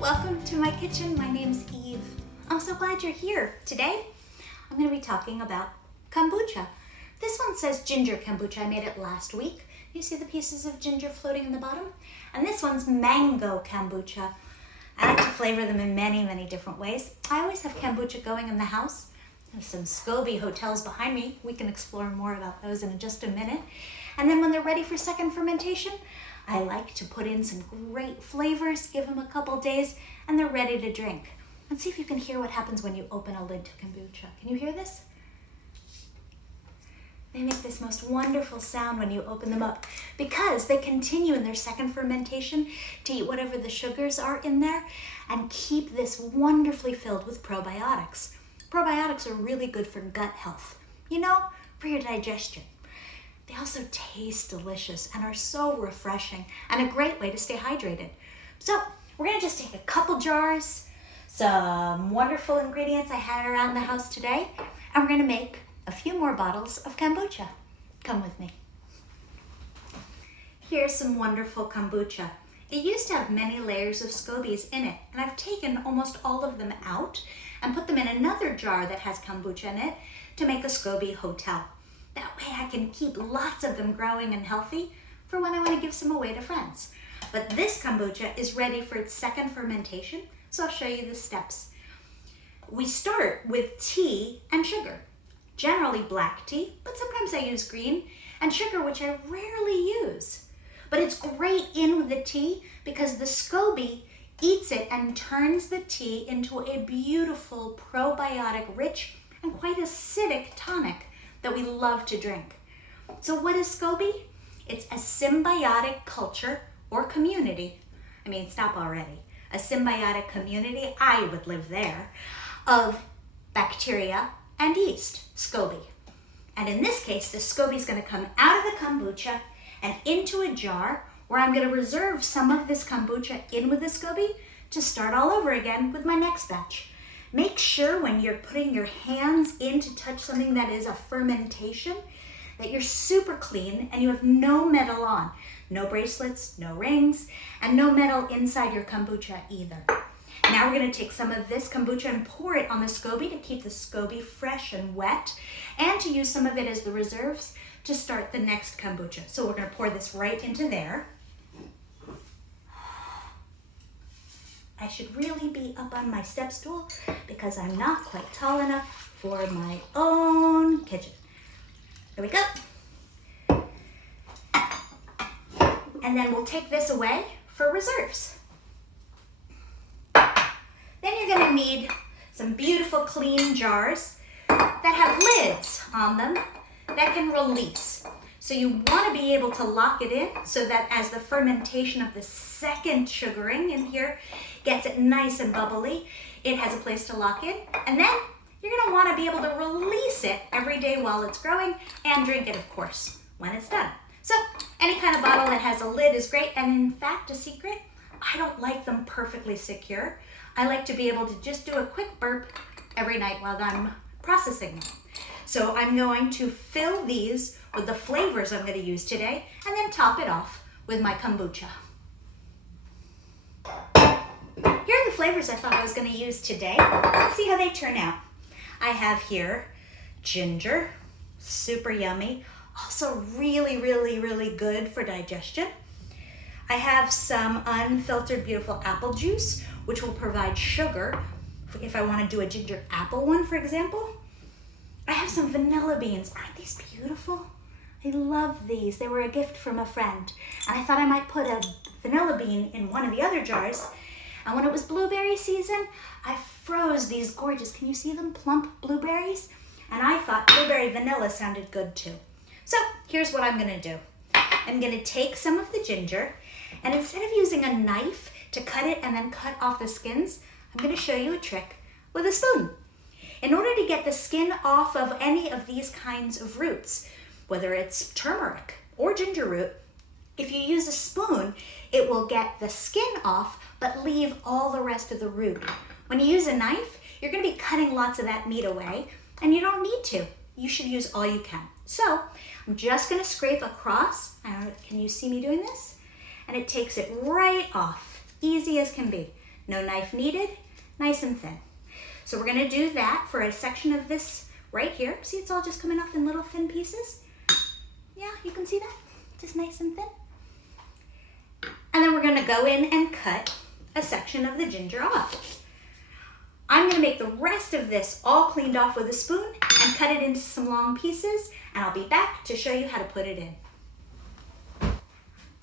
Welcome to my kitchen. My name's Eve. I'm so glad you're here. Today, I'm going to be talking about kombucha. This one says ginger kombucha. I made it last week. You see the pieces of ginger floating in the bottom? And this one's mango kombucha. I like to flavor them in many, many different ways. I always have kombucha going in the house. There's some SCOBY hotels behind me. We can explore more about those in just a minute. And then when they're ready for second fermentation, I like to put in some great flavors, give them a couple days, and they're ready to drink. Let's see if you can hear what happens when you open a lid to kombucha. Can you hear this? They make this most wonderful sound when you open them up because they continue in their second fermentation to eat whatever the sugars are in there and keep this wonderfully filled with probiotics. Probiotics are really good for gut health, for your digestion. They also taste delicious and are so refreshing and a great way to stay hydrated. So we're gonna just take a couple jars, some wonderful ingredients I had around the house today, and we're gonna make a few more bottles of kombucha. Come with me. Here's some wonderful kombucha. It used to have many layers of scobies in it, and I've taken almost all of them out and put them in another jar that has kombucha in it to make a SCOBY hotel. That way I can keep lots of them growing and healthy for when I want to give some away to friends. But this kombucha is ready for its second fermentation, so I'll show you the steps. We start with tea and sugar. Generally black tea, but sometimes I use green, and sugar, which I rarely use. But it's great in with the tea because the SCOBY eats it and turns the tea into a beautiful probiotic rich and quite acidic tonic that we love to drink. So what is SCOBY? It's a symbiotic culture or community. Stop already. A symbiotic community, I would live there, of bacteria and yeast, SCOBY. And in this case, the SCOBY is going to come out of the kombucha and into a jar where I'm going to reserve some of this kombucha in with the SCOBY to start all over again with my next batch. Make sure when you're putting your hands in to touch something that is a fermentation that you're super clean and you have no metal on. No bracelets, no rings, and no metal inside your kombucha either. Now we're going to take some of this kombucha and pour it on the SCOBY to keep the SCOBY fresh and wet and to use some of it as the reserves to start the next kombucha. So we're going to pour this right into there. I should really be up on my step stool because I'm not quite tall enough for my own kitchen. Here we go. And then we'll take this away for reserves. Then you're going to need some beautiful clean jars that have lids on them that can release. So you want to be able to lock it in so that as the fermentation of the second sugaring in here gets it nice and bubbly, it has a place to lock in. And then you're going to want to be able to release it every day while it's growing and drink it, of course, when it's done. So any kind of bottle that has a lid is great. And in fact, a secret, I don't like them perfectly secure. I like to be able to just do a quick burp every night while I'm processing them. So I'm going to fill these with the flavors I'm going to use today and then top it off with my kombucha. Here are the flavors I thought I was going to use today. Let's see how they turn out. I have here ginger, super yummy, also really, really, really good for digestion. I have some unfiltered beautiful apple juice, which will provide sugar if I want to do a ginger apple one, for example. I have some vanilla beans. Aren't these beautiful? I love these. They were a gift from a friend. And I thought I might put a vanilla bean in one of the other jars. And when it was blueberry season, I froze these gorgeous, can you see them, plump blueberries? And I thought blueberry vanilla sounded good too. So here's what I'm going to do. I'm going to take some of the ginger, and instead of using a knife to cut it and then cut off the skins, I'm going to show you a trick with a spoon. In order to get the skin off of any of these kinds of roots, whether it's turmeric or ginger root, if you use a spoon, it will get the skin off but leave all the rest of the root. When you use a knife, you're going to be cutting lots of that meat away, and you don't need to. You should use all you can. So I'm just going to scrape across. Can you see me doing this? And it takes it right off, easy as can be. No knife needed, nice and thin. So we're gonna do that for a section of this right here. See, it's all just coming off in little thin pieces. Yeah, you can see that? Just nice and thin. And then we're gonna go in and cut a section of the ginger off. I'm gonna make the rest of this all cleaned off with a spoon and cut it into some long pieces, and I'll be back to show you how to put it in.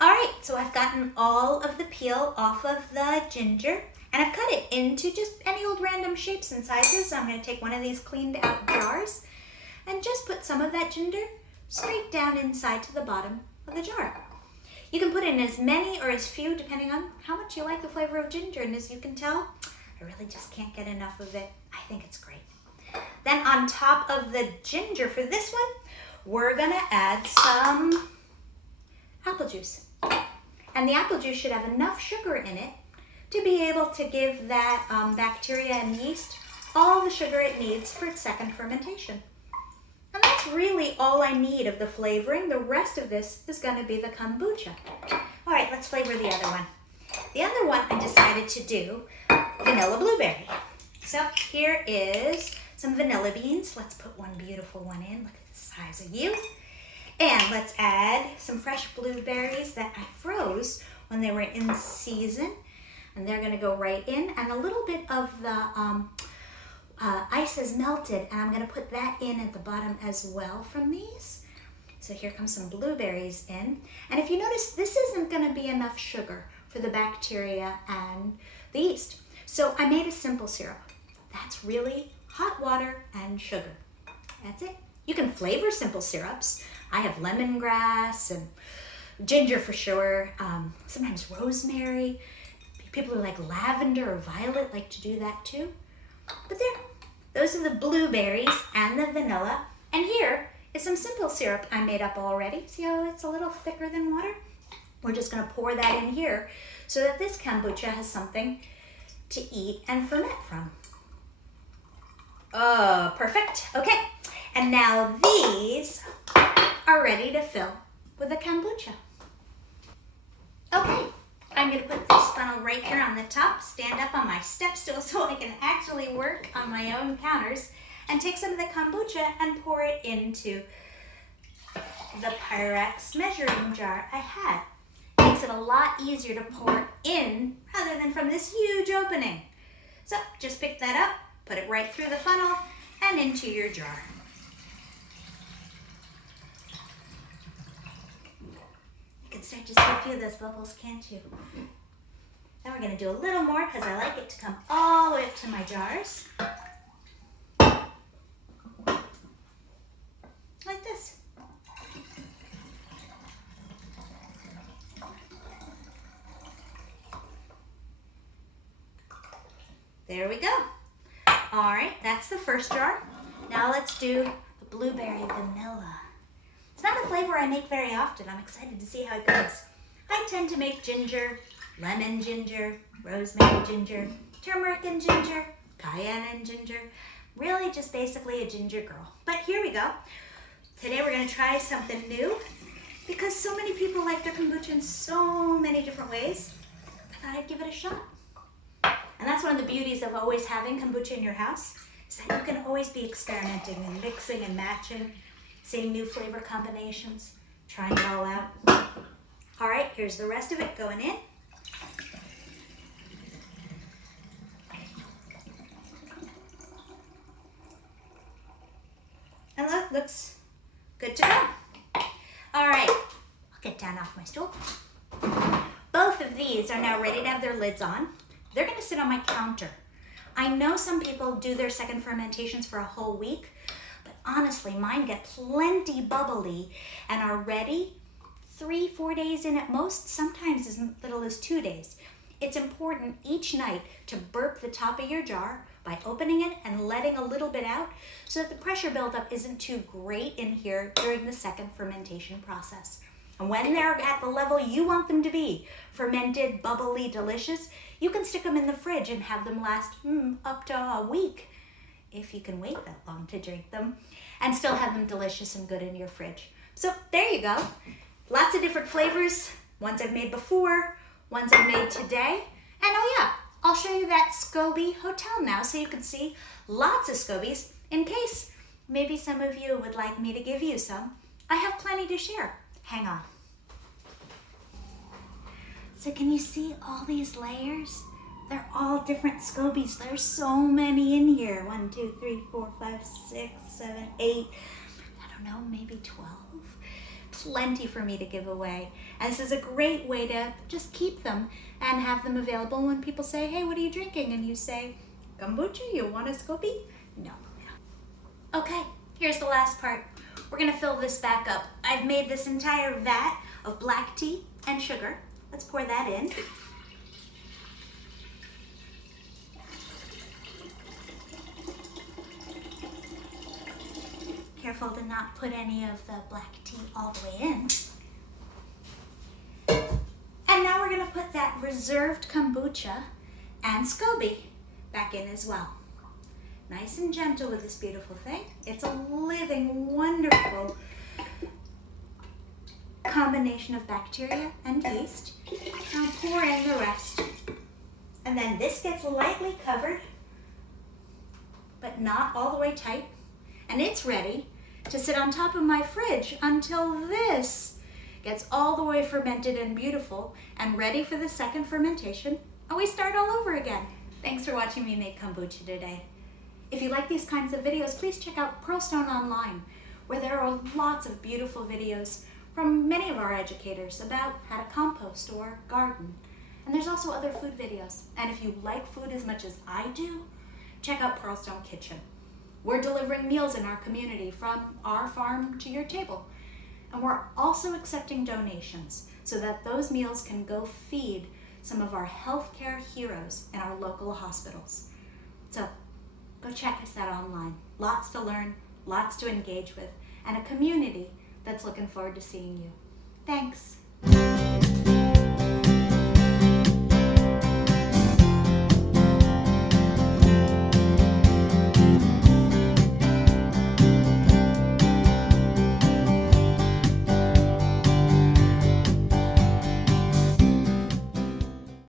All right, so I've gotten all of the peel off of the ginger, and I've cut it into just any old random shapes and sizes. So I'm gonna take one of these cleaned out jars and just put some of that ginger straight down inside to the bottom of the jar. You can put in as many or as few depending on how much you like the flavor of ginger, and as you can tell, I really just can't get enough of it. I think it's great. Then on top of the ginger for this one, we're gonna add some apple juice. And the apple juice should have enough sugar in it to be able to give that bacteria and yeast all the sugar it needs for its second fermentation. And that's really all I need of the flavoring. The rest of this is gonna be the kombucha. All right, let's flavor the other one. The other one I decided to do vanilla blueberry. So here is some vanilla beans. Let's put one beautiful one in. Look at the size of you. And let's add some fresh blueberries that I froze when they were in season. And they're gonna go right in. And a little bit of the ice is melted, and I'm gonna put that in at the bottom as well from these. So here comes some blueberries in. And if you notice, this isn't gonna be enough sugar for the bacteria and the yeast. So I made a simple syrup. That's really hot water and sugar. That's it. You can flavor simple syrups. I have lemongrass and ginger for sure, sometimes rosemary. People who like lavender or violet like to do that too. But there, those are the blueberries and the vanilla. And here is some simple syrup I made up already. See how it's a little thicker than water? We're just gonna pour that in here so that this kombucha has something to eat and ferment from. Oh, perfect. Okay, and now these are ready to fill with the kombucha. Okay, I'm gonna put this funnel right here on the top, stand up on my step stool so I can actually work on my own counters, and take some of the kombucha and pour it into the Pyrex measuring jar I had. Makes it a lot easier to pour in rather than from this huge opening. So just pick that up, put it right through the funnel and into your jar. You can start to see a few of those bubbles, can't you? Then we're gonna do a little more because I like it to come all the way up to my jars. Like this. There we go. All right, that's the first jar. Now let's do the blueberry vanilla. It's not a flavor I make very often. I'm excited to see how it goes. I tend to make ginger, lemon ginger, rosemary ginger, turmeric and ginger, cayenne and ginger. Really just basically a ginger girl. But here we go. Today we're gonna try something new because so many people like their kombucha in so many different ways. I thought I'd give it a shot. And that's one of the beauties of always having kombucha in your house, is that you can always be experimenting and mixing and matching, seeing new flavor combinations, trying it all out. All right, here's the rest of it going in. And look, looks good to go. All right, I'll get down off my stool. Both of these are now ready to have their lids on. They're gonna sit on my counter. I know some people do their second fermentations for a whole week, but honestly, mine get plenty bubbly and are ready 3-4 days in at most, sometimes as little as 2 days. It's important each night to burp the top of your jar by opening it and letting a little bit out so that the pressure buildup isn't too great in here during the second fermentation process. And when they're at the level you want them to be, fermented, bubbly, delicious, you can stick them in the fridge and have them last up to a week, if you can wait that long to drink them, and still have them delicious and good in your fridge. So there you go. Lots of different flavors, ones I've made before, ones I've made today. And oh yeah, I'll show you that SCOBY hotel now so you can see lots of SCOBYs in case maybe some of you would like me to give you some. I have plenty to share. Hang on. So can you see all these layers? They're all different SCOBYs. There's so many in here. 1, 2, 3, 4, 5, 6, 7, 8. I don't know, maybe 12. Plenty for me to give away. And this is a great way to just keep them and have them available when people say, hey, what are you drinking? And you say, kombucha, you want a SCOBY? No. Okay, here's the last part. We're gonna fill this back up. I've made this entire vat of black tea and sugar. Let's pour that in. Careful to not put any of the black tea all the way in. And now we're gonna put that reserved kombucha and SCOBY back in as well. Nice and gentle with this beautiful thing. It's a living, wonderful combination of bacteria and yeast. Now pour in the rest. And then this gets lightly covered, but not all the way tight. And it's ready to sit on top of my fridge until this gets all the way fermented and beautiful and ready for the second fermentation. And we start all over again. Thanks for watching me make kombucha today. If you like these kinds of videos, please check out Pearlstone Online, where there are lots of beautiful videos from many of our educators about how to compost or garden. And there's also other food videos. And if you like food as much as I do, check out Pearlstone Kitchen. We're delivering meals in our community from our farm to your table. And we're also accepting donations so that those meals can go feed some of our healthcare heroes in our local hospitals. So go check us out online. Lots to learn, lots to engage with, and a community that's looking forward to seeing you. Thanks.